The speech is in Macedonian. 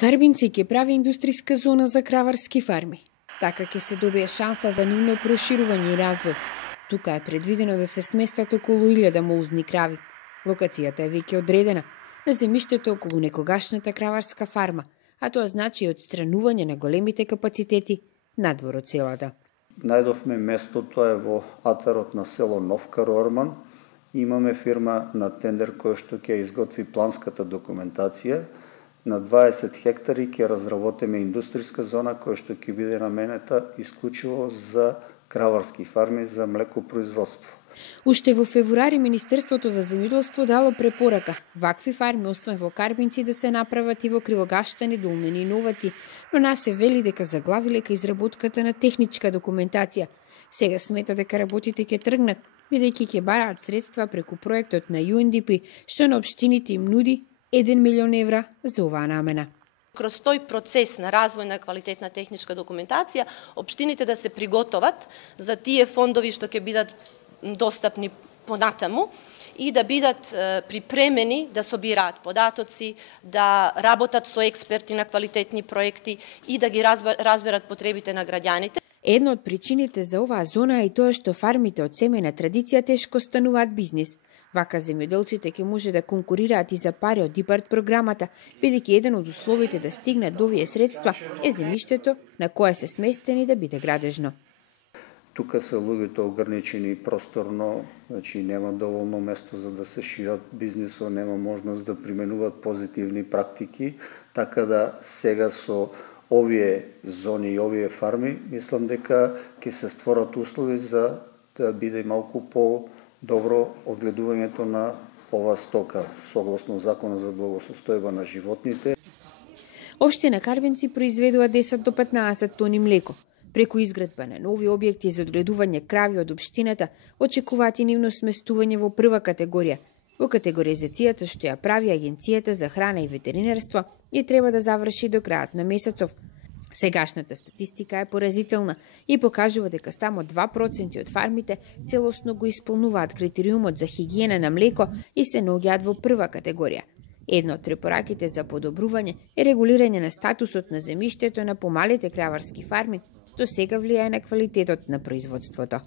Карбинци ќе прави индустријска зона за краварски фарми. Така ќе се добие шанса за нивно проширување и развој. Тука е предвидено да се сместат околу 1000 молзни крави. Локацијата е веќе одредена на земјиштето околу некогашната краварска фарма, а тоа значи и отстранување на големите капацитети надвор од селата. Најдовме местото е во атарот на село Нов Кароорман. Имаме фирма на тендер која што ќе изготви планската документација. На 20 хектари ќе разработиме индустријска зона која што ќе биде наменета исклучиво за краварски фарми за млекопроизводство. Уште во февруари Министерството за земјоделство дало препорака вакви фарми освен во Карбинци да се направат и во Кривогаштани, Долнен и Новаци, но нас се вели дека заглавиле ка изработката на техничка документација. Сега смета дека работите ќе тргнат, бидејќи ќе бараат средства преку проектот на UNDP, што на општините им нуди 1 милион евра за оваа намена. Кроз тој процес на развој на квалитетна техничка документација, општините да се приготоват за тие фондови што ќе бидат достапни понатаму и да бидат припремени да собираат податоци, да работат со експерти на квалитетни проекти и да ги разберат потребите на граѓаните. Една од причините за оваа зона е и тоа што фармите од семејна традиција тешко стануваат бизнис. Вака земјоделците ќе може да конкурираат и за пари од ИПАРД програмата, бидејќи еден од условите да стигнат до овие средства е земјиштето на кое се сместени да биде градежно. Тука се луѓето ограничени просторно, значи нема доволно место за да се шират бизнисот, нема можност да применуваат позитивни практики, така да сега со овие зони и овие фарми, мислам дека ќе се створат услови за да биде малку по-добро одгледувањето на ова стока, согласно Законот за благосостојба на животните. Општина Карбинци произведува 10 до 15 тони млеко. Преку изградба на нови објекти за одгледување крави од општината, очекуваат и нивно сместување во прва категорија. Во категоризацијата што ја прави Агенцијата за храна и ветеринарство и треба да заврши до крајот на месецов. Сегашната статистика е поразителна и покажува дека само 2% од фармите целосно го исполнуваат критериумот за хигиена на млеко и се наоѓаат во прва категорија. Една од препораките за подобрување е регулирање на статусот на земјиштето на помалите краварски фарми, што сега влијае на квалитетот на производството.